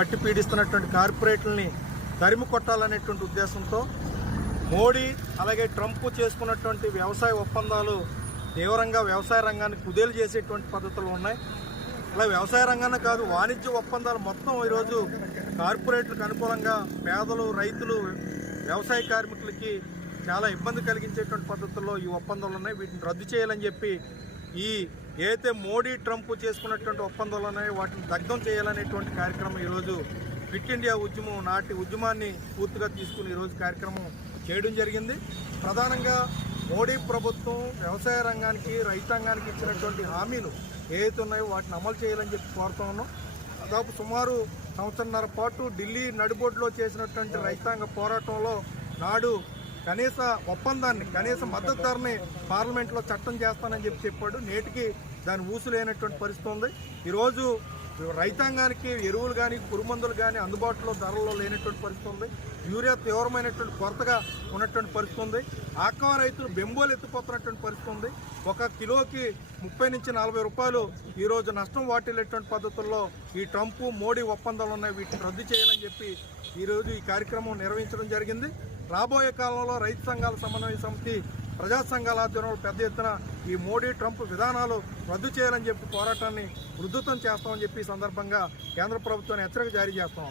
పట్టి పీడిస్తున్నటువంటి కార్పొరేట్లని తరిమి కొట్టాలనేటువంటి ఉద్దేశంతో మోడీ అలాగే ట్రంప్ చేసుకున్నటువంటి వ్యవసాయ ఒప్పందాలు తీవ్రంగా వ్యవసాయ రంగాన్ని కుదేలు చేసేటువంటి పద్ధతులు ఉన్నాయి. అలా వ్యవసాయ రంగాన్ని కాదు, వాణిజ్య ఒప్పందాలు మొత్తం ఈరోజు కార్పొరేట్లకు అనుకూలంగా పేదలు, రైతులు, వ్యవసాయ కార్మికులకి చాలా ఇబ్బంది కలిగించేటువంటి పద్ధతుల్లో ఈ ఒప్పందాలు ఉన్నాయి. వీటిని రద్దు చేయాలని చెప్పి ఏదైతే మోడీ ట్రంప్ చేసుకున్నటువంటి ఒప్పందాలు ఉన్నాయో వాటిని దగ్ధం చేయాలనేటువంటి కార్యక్రమం ఈరోజు ఫిట్ ఇండియా ఉద్యమం నాటి ఉద్యమాన్ని పూర్తిగా తీసుకుని ఈరోజు కార్యక్రమం చేయడం జరిగింది. ప్రధానంగా మోడీ ప్రభుత్వం వ్యవసాయ రంగానికి, రైతాంగానికి ఇచ్చినటువంటి హామీలు ఏవైతే ఉన్నాయో వాటిని అమలు చేయాలని చెప్పి కోరుతూ ఉన్నాం. దాదాపు సుమారు సంవత్సరన్నర పాటు ఢిల్లీ నడిబొడ్డులో చేసినటువంటి రైతాంగ పోరాటంలో నాడు కనీస ఒప్పందాన్ని, కనీస మద్దతు ధరని పార్లమెంట్లో చట్టం చేస్తానని చెప్పాడు. నేటికి దాని ఊసు లేనటువంటి పరిస్థితి ఉంది. ఈరోజు రైతాంగానికి ఎరువులు కానీ, పురుగుమందులు కానీ అందుబాటులో ధరల్లో లేనటువంటి పరిస్థితి ఉంది. యూరియా తీవ్రమైనటువంటి కొరతగా ఉన్నటువంటి పరిస్థితి ఉంది. ఆక్వా రైతులు బెంబోలు ఎత్తిపోతున్నటువంటి పరిస్థితి ఉంది. ఒక కిలోకి 30 నుంచి 40 రూపాయలు ఈరోజు నష్టం వాటిల్లేటువంటి పద్ధతుల్లో ఈ ట్రంప్, మోడీ ఒప్పందాలు ఉన్నాయి. వీటిని రద్దు చేయాలని చెప్పి ఈరోజు ఈ కార్యక్రమం నిర్వహించడం జరిగింది. రాబోయే కాలంలో రైతు సంఘాల సమన్వయ సమితి, ప్రజా సంఘాల ఆధ్వర్యంలో పెద్ద ఎత్తున ఈ మోడీ ట్రంప్ విధానాలు రద్దు చేయాలని చెప్పి పోరాటాన్ని ఉధృతం చేస్తామని చెప్పి ఈ సందర్భంగా కేంద్ర ప్రభుత్వాన్ని హెచ్చరిక జారీ చేస్తాం.